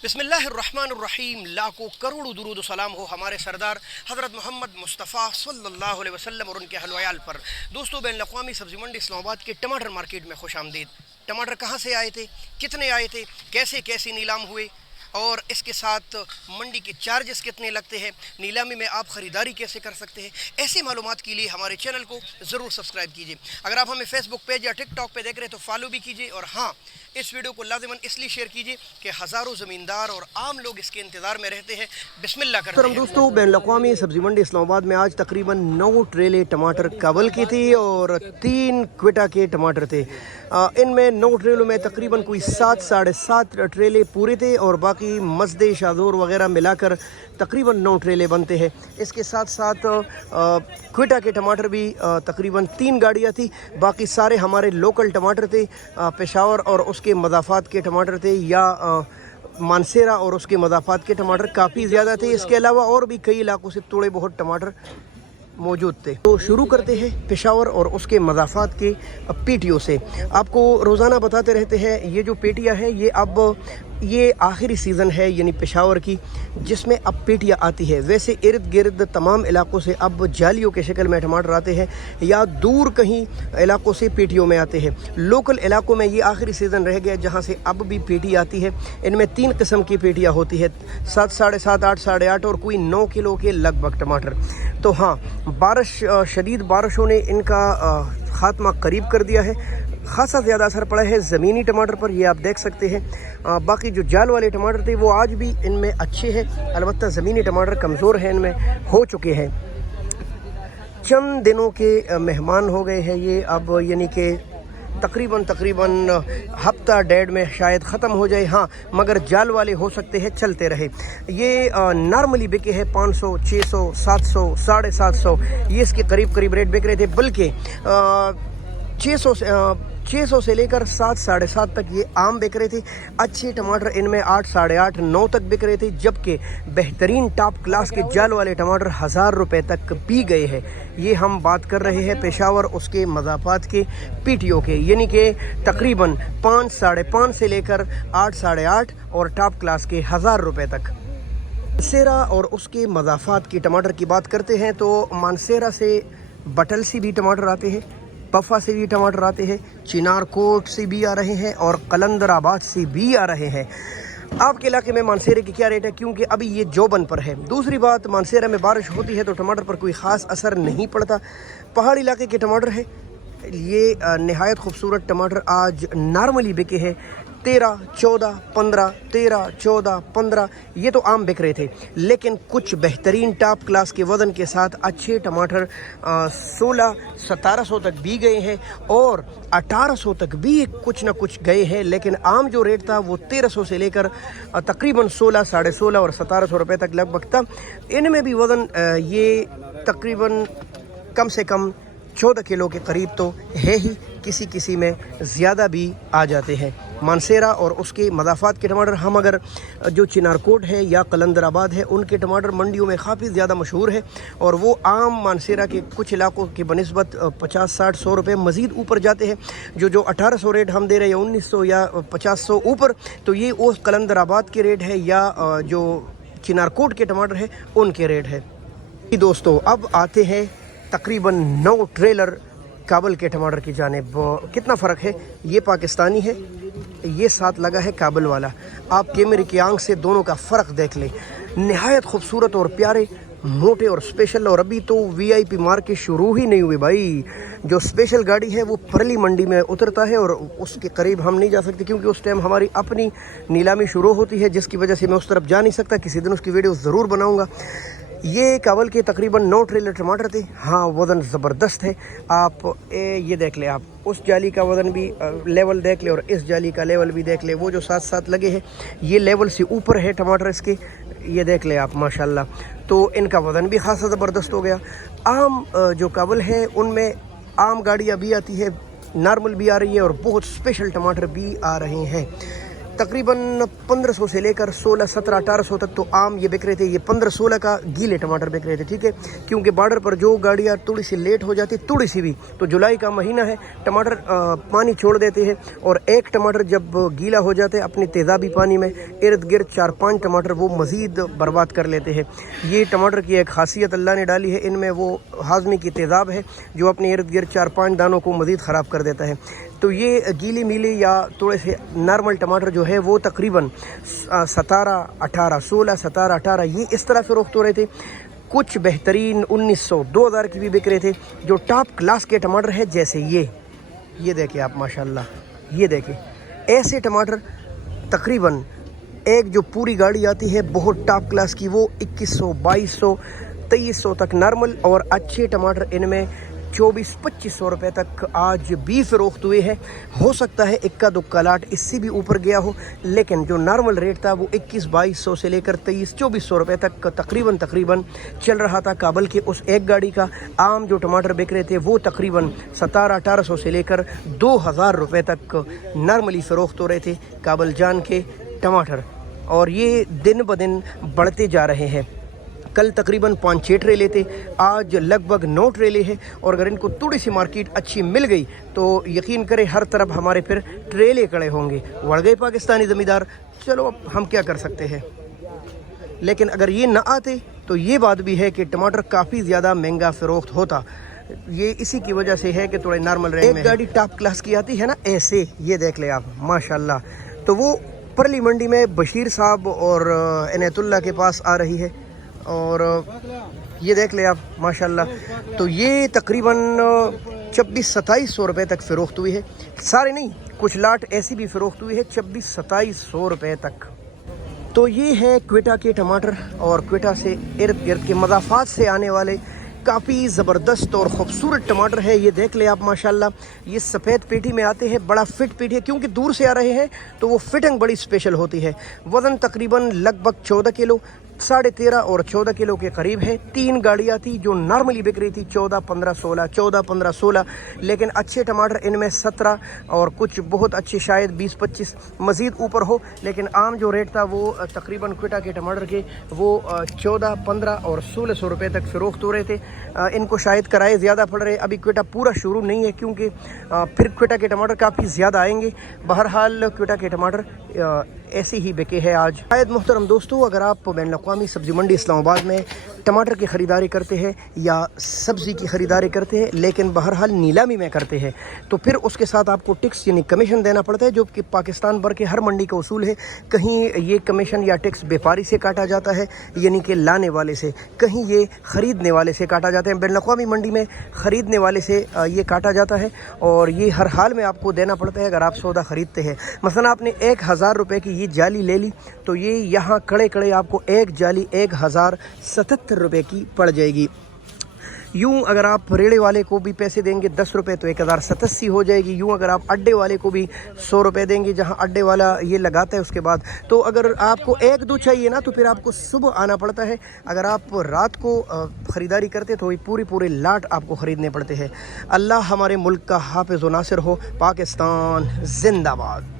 बिस्मिल्लाहिर्रहमानिर्रहीम। लाखों करोड़ों दुरूद व सलाम हो हमारे सरदार हज़रत मोहम्मद मुस्तफ़ा सल्लल्लाहु अलैहि वसल्लम और उनके अहल व अयाल पर। दोस्तों, बैन अक़वामी सब्ज़ी मंडी इस्लामाबाद के टमाटर मार्केट में खुश आमदीद। टमाटर कहाँ से आए थे, कितने आए थे, कैसे कैसे नीलाम हुए और इसके साथ मंडी के चार्जेस कितने लगते हैं, नीलामी में आप ख़रीदारी कैसे कर सकते हैं, ऐसी मालूमात के लिए हमारे चैनल को ज़रूर सब्सक्राइब कीजिए। अगर आप हमें फेसबुक पेज या टिकटॉक पे देख रहे हैं तो फॉलो भी कीजिए, और हाँ, इस वीडियो को लाज़िमन इसलिए शेयर कीजिए कि हज़ारों ज़मींदार और आम लोग इसके इंतज़ार में रहते हैं। बिस्मिल्लाह करते हैं। दोस्तों, बैन अक़वामी सब्ज़ी मंडी इस्लामाबाद में आज तकरीबन 9 ट्रेले टमाटर काबल की थी और 3 क्विटा के टमाटर थे। इनमें 9 ट्रेलों में तकरीबन कोई 7 साढ़े 7 ट्रेले पूरे थे और बाकी मज़दे शादूर वगैरह मिलाकर तकरीबन 9 ट्रेले बनते हैं। इसके साथ साथ क्विटा के टमाटर भी तकरीबन 3 गाड़ियाँ थी। बाकी सारे हमारे लोकल टमाटर थे, पेशावर और उसके मज़ाफ़ात के टमाटर थे, या मानसेरा और उसके मज़ाफ़ात के टमाटर काफ़ी ज़्यादा थे। इसके अलावा और भी कई इलाकों से थोड़े बहुत टमाटर मौजूद थे। तो शुरू करते हैं पेशावर और उसके मज़ाफ़ात के पेटियों से। आपको रोज़ाना बताते रहते हैं ये जो पेटियां हैं ये आखिरी सीज़न है यानी पेशावर की, जिसमें अब पेटियां आती है। वैसे इर्द गिर्द तमाम इलाकों से अब जालियों के शक्ल में टमाटर आते हैं या दूर कहीं इलाकों से पेटियों में आते हैं। लोकल इलाकों में ये आखिरी सीज़न रह गया जहाँ से अब भी पेटी आती है। इनमें 3 किस्म की पेटियाँ होती है, 7 साढ़े 7, 8 साढ़े 8 और कोई 9 किलो के लगभग टमाटर। तो हाँ, शदीद बारिशों ने इनका ख़ात्मा करीब कर दिया है। ख़ासा ज़्यादा असर पड़ा है ज़मीनी टमाटर पर, ये आप देख सकते हैं। बाकी जो जाल वाले टमाटर थे वो आज भी इनमें अच्छे हैं, अलबत्ता ज़मीनी टमाटर कमज़ोर हैं, इनमें हो चुके हैं। चंद दिनों के मेहमान हो गए हैं ये अब, यानी कि तकरीबन हफ्ता डेढ़ में शायद ख़त्म हो जाए। हाँ, मगर जाल वाले हो सकते हैं चलते रहे। ये नॉर्मली बिके हैं 500, 600, 700, 750, ये इसके करीब रेट बिक रहे थे। बल्कि 600 से लेकर 7 साढ़े 7 तक ये आम बिक रहे थे। अच्छे टमाटर इनमें 8 साढ़े 8, 9 तक बिक रहे थे, जबकि बेहतरीन टॉप क्लास के जाल वाले टमाटर 1000 रुपये तक पी गए हैं। ये हम बात कर रहे हैं पेशावर उसके मज़ाफ़ात के पीटियों के, यानी कि तकरीबन 5 साढ़े 5 से लेकर 8 साढ़े 8 और टॉप क्लास के 1000 रुपये तक। मानसेरा और उसके मज़ाफ़ात के टमाटर की बात करते हैं तो मानसेरा से बटलसी भी टमाटर आते हैं, पफा से भी टमाटर आते हैं, चिनार कोट से भी आ रहे हैं और कलंदराबाद से भी आ रहे हैं। आपके इलाके में मानसेरे की क्या रेट है, क्योंकि अभी ये जोबन पर है। दूसरी बात, मानसेरा में बारिश होती है तो टमाटर पर कोई ख़ास असर नहीं पड़ता। पहाड़ी इलाके के टमाटर है ये नहायत खूबसूरत टमाटर आज नॉर्मली बिके हैं 13, 14, 15, 13, 14, 15, ये तो आम बिक रहे थे। लेकिन कुछ बेहतरीन टॉप क्लास के वज़न के साथ अच्छे टमाटर 16, 1700 तक भी गए हैं और 1800 तक भी कुछ ना कुछ गए हैं। लेकिन आम जो रेट था वो 1300 से लेकर तकरीबन 16, साढ़े 16 और 1700 रुपये तक लगभग था। इनमें भी वज़न ये तकरीबन कम से कम 14 किलो के करीब तो है ही, किसी में ज़्यादा भी आ जाते हैं। मानसेरा और उसके मज़ाफ़ात के टमाटर, हम अगर जो चिनारकोट है या कलंदराबाद है उनके टमाटर मंडियों में काफ़ी ज़्यादा मशहूर है और वो आम मानसेरा के कुछ इलाकों के बनिस्बत 50, 60, 100 रुपये मज़ीद ऊपर जाते हैं। जो 1800 रेट हम दे रहे हैं, 1900 या 50 ऊपर, तो ये उस कलंदराबाद के रेट है या जो चिनारकोट के टमाटर है उनके रेट है। दोस्तों, अब आते हैं तकरीबन 9 ट्रेलर काबल के टमाटर की जानिब। कितना फ़र्क है, ये पाकिस्तानी है, ये साथ लगा है काबल वाला। आप कैमरे की आंख से दोनों का फ़र्क देख लें। नहायत खूबसूरत और प्यारे, मोटे और स्पेशल। और अभी तो VIP मार्केट शुरू ही नहीं हुई भाई। जो स्पेशल गाड़ी है वो परली मंडी में उतरता है और उसके करीब हम नहीं जा सकते क्योंकि उस टाइम हमारी अपनी नीलामी शुरू होती है, जिसकी वजह से मैं उस तरफ जा नहीं सकता। किसी दिन उसकी वीडियो ज़रूर बनाऊँगा। ये काबल के तकरीबन 9 ट्रेलर टमाटर थे। हाँ, वज़न ज़बरदस्त है। आप ये देख ले, आप उस जाली का वज़न भी लेवल देख ले और इस जाली का लेवल भी देख ले। वो जो साथ साथ लगे हैं ये लेवल से ऊपर है टमाटर इसके, ये देख ले आप माशाल्लाह। तो इनका वज़न भी खासा ज़बरदस्त हो गया। आम जो काबल है उनमें आम गाड़ियाँ भी आती है, नॉर्मल भी आ रही है और बहुत स्पेशल टमाटर भी आ रहे हैं। तकरीबन 1500 से लेकर 16, 17, 1800 तक तो आम ये बिक रहे थे। ये 15-16 का गीले टमाटर बिक रहे थे, ठीक है, क्योंकि बॉर्डर पर जो गाड़ियाँ थोड़ी सी लेट हो जाती, थोड़ी सी भी, तो जुलाई का महीना है, टमाटर पानी छोड़ देते हैं और एक टमाटर जब गीला हो जाता है अपने तेज़ाबी पानी में इर्द गिर्द 4-5 टमाटर वो मज़ीद बर्बाद कर लेते हैं। ये टमाटर की एक खासियत अल्लाह ने डाली है, इनमें वो हाजमे की तेज़ाब है जो अपने इर्द गिर्द 4-5 दानों को मज़ीद ख़राब कर देता है। तो ये गीली मीले या थोड़े से नॉर्मल टमाटर जो है वो तकरीबन 17, 18, 16, 17, 18 ये इस तरह फ़रोख्त हो रहे थे। कुछ बेहतरीन 1900, 2000 की भी बिक रहे थे। जो टॉप क्लास के टमाटर है जैसे ये देखिए आप माशाल्लाह, ये देखिए ऐसे टमाटर तकरीबन एक जो पूरी गाड़ी आती है बहुत टॉप क्लास की वो 2100, 2200, 2300 तक नॉर्मल, और अच्छे टमाटर इनमें 2400-2500 रुपये तक आज भी फ़रोख्त हुए हैं। हो सकता है इक्का दुक्का लाट इससे भी ऊपर गया हो, लेकिन जो नॉर्मल रेट था वो 2100-2200 से लेकर 2300-2400 रुपये तक तकरीबन चल रहा था। काबल के उस एक गाड़ी का आम जो टमाटर बिक रहे थे वो तकरीबन 1700-1800 से लेकर 2000 रुपये तक नॉर्मली फ़रोख्त हो रहे थे काबल जान के टमाटर, और ये दिन ब दिन बढ़ते जा रहे हैं। कल तकरीबन 5-6 ट्रेले थे, आज लगभग 9 ट्रेले हैं, और अगर इनको थोड़ी सी मार्केट अच्छी मिल गई तो यकीन करें हर तरफ हमारे फिर ट्रेले खड़े होंगे। बढ़ गए पाकिस्तानी ज़मींदार, चलो अब हम क्या कर सकते हैं। लेकिन अगर ये ना आते तो ये बात भी है कि टमाटर काफ़ी ज़्यादा महंगा फ़रोख्त होता। ये इसी की वजह से है कि थोड़े नॉर्मल रेट में। एक गाड़ी टॉप क्लास की आती है ना ऐसे, ये देख ले आप माशाल्लाह, तो वो परली मंडी में बशीर साहब और इनायतुल्लाह के पास आ रही है, और ये देख ले आप माशाल्लाह। तो ये तकरीबन 2600-2700 रुपये तक फ़रोख्त हुई है। सारे नहीं, कुछ लाट ऐसी भी फ़रोख्त हुई है 2600-2700 रुपये तक। तो ये है क्वेटा के टमाटर, और क्वेटा से इर्द गिर्द के मज़ाफ़ात से आने वाले काफ़ी ज़बरदस्त और ख़ूबसूरत टमाटर है। ये देख ले आप माशाल्लाह, ये सफ़ेद पेटी में आते हैं, बड़ा फ़िट पेटी है, क्योंकि दूर से आ रहे हैं तो वो फिटिंग बड़ी स्पेशल होती है। वज़न तकरीबन लगभग 14 किलो, 13.5 और 14 किलो के करीब है। 3 गाड़ियाँ थी जो नॉर्मली बिक रही थी 14, 15, 16, 14, 15, 16, लेकिन अच्छे टमाटर इनमें 17 और कुछ बहुत अच्छे शायद 20-25 मज़ीद ऊपर हो, लेकिन आम जो रेट था वो तकरीबन क्वेटा के टमाटर के वो 14, 15 और 1600 रुपये तक फ़रोख्त हो रहे थे। इनको शायद किराए ज़्यादा पड़ रहे, अभी क्वेटा पूरा शुरू नहीं है, क्योंकि फिर क्वेटा के टमाटर काफ़ी ज़्यादा आएंगे। बहरहाल क्वेटा के टमाटर ऐसे ही बिके हैं आज। शायद मुहतरम दोस्तों, अगर आप बैनुल अक़वामी सब्ज़ी मंडी इस्लामाबाद में टमाटर की ख़रीदारी करते हैं या सब्ज़ी की ख़रीदारी करते हैं, लेकिन बहरहाल नीलामी में करते हैं, तो फिर उसके साथ आपको टैक्स यानी कमीशन देना पड़ता है, जो कि पाकिस्तान भर के हर मंडी का उसूल है। कहीं ये कमीशन या टैक्स व्यापारी से काटा जाता है यानी कि लाने वाले से, कहीं ये ख़रीदने वाले से काटा जाता है। बैनुल अक़वामी मंडी में ख़रीदने वाले से ये काटा जाता है, और ये हर हाल में आपको देना पड़ता है अगर आप सौदा ख़रीदते हैं। मसलन आपने 1000 रुपये की ये जाली ले ली, तो ये यहाँ कड़े आपको एक जाली 1077 रुपये की पड़ जाएगी। यूँ अगर आप रेड़े वाले को भी पैसे देंगे 10 रुपये तो 1087 हो जाएगी। यूँ अगर आप अड्डे वाले को भी 100 रुपये देंगे, जहाँ अड्डे वाला ये लगाता है उसके बाद, तो अगर आपको 1-2 चाहिए ना तो फिर आपको सुबह आना पड़ता है। अगर आप रात को ख़रीदारी करते तो पूरे लाट आपको ख़रीदने पड़ते हैं। अल्लाह हमारे मुल्क का हाफ़िज़ व नासिर हो। पाकिस्तान जिंदाबाद।